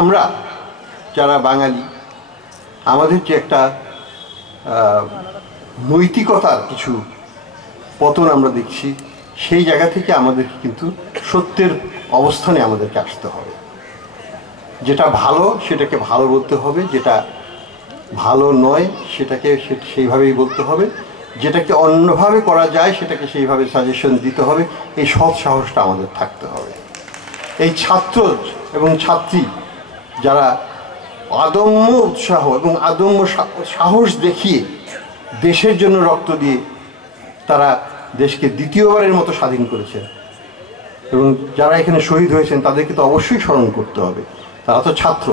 আমরা যারা বাঙালি আমাদের যে একটা নৈতিকতার কিছু পতন আমরা দেখছি, সেই জায়গা থেকে আমাদের কিন্তু সত্যের অবস্থানে আমাদেরকে আসতে হবে। যেটা ভালো সেটাকে ভালো বলতে হবে, যেটা ভালো নয় সেটাকে সেইভাবেই বলতে হবে, যেটাকে অন্যভাবে করা যায় সেটাকে সেইভাবে সাজেশন দিতে হবে। এই সৎ সাহসটা আমাদের থাকতে হবে। এই ছাত্র এবং ছাত্রী যারা অদম্য উৎসাহ এবং অদম্য সাহস দেখিয়ে দেশের জন্য রক্ত দিয়ে তারা দেশকে দ্বিতীয়বারের মতো স্বাধীন করেছে এবং যারা এখানে শহীদ হয়েছেন তাদেরকে তো অবশ্যই স্মরণ করতে হবে। তারা তো ছাত্র।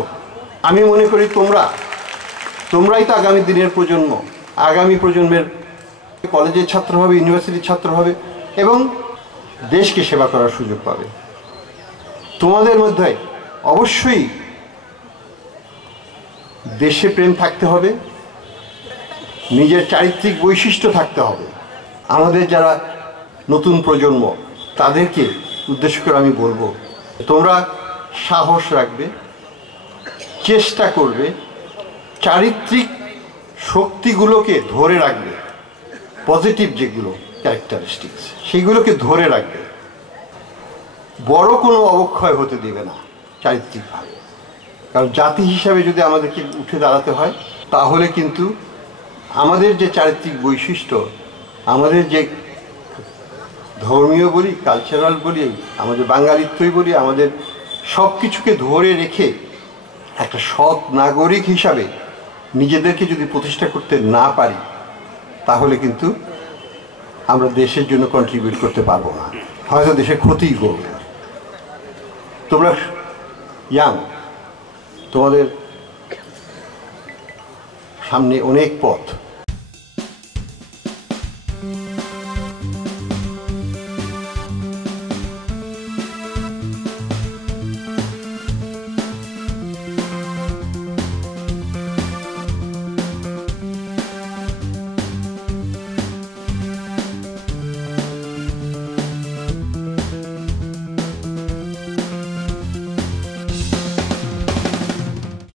আমি মনে করি তোমরাই তো আগামী দিনের প্রজন্ম, আগামী প্রজন্মের কলেজের ছাত্র হবে, ইউনিভার্সিটির ছাত্র হবে এবং দেশকে সেবা করার সুযোগ পাবে। তোমাদের মধ্যে অবশ্যই দেশে প্রেম থাকতে হবে, নিজের চারিত্রিক বৈশিষ্ট্য থাকতে হবে। আমাদের যারা নতুন প্রজন্ম তাদেরকে উদ্দেশ্য করে আমি বলবো, তোমরা সাহস রাখবে, চেষ্টা করবে, চারিত্রিক শক্তিগুলোকে ধরে রাখবে, পজিটিভ যেগুলো ক্যারেক্টারিস্টিক্স সেগুলোকে ধরে রাখবে, বড় কোনো অবক্ষয় হতে দেবে না চারিত্রিকভাবে। কারণ জাতি হিসাবে যদি আমাদেরকে উঠে দাঁড়াতে হয় তাহলে কিন্তু আমাদের যে চারিত্রিক বৈশিষ্ট্য, আমাদের যে ধর্মীয় বলি, কালচারাল বলি, আমাদের বাঙালিত্বই বলি, আমাদের সব কিছুকে ধরে রেখে একটা সৎ নাগরিক হিসাবে নিজেদেরকে যদি প্রতিষ্ঠা করতে না পারি তাহলে কিন্তু আমরা দেশের জন্য কন্ট্রিবিউট করতে পারবো না, হয়তো দেশের ক্ষতিই করবে। তোমরা ইয়াং, তোমাদের সামনে অনেক পথ।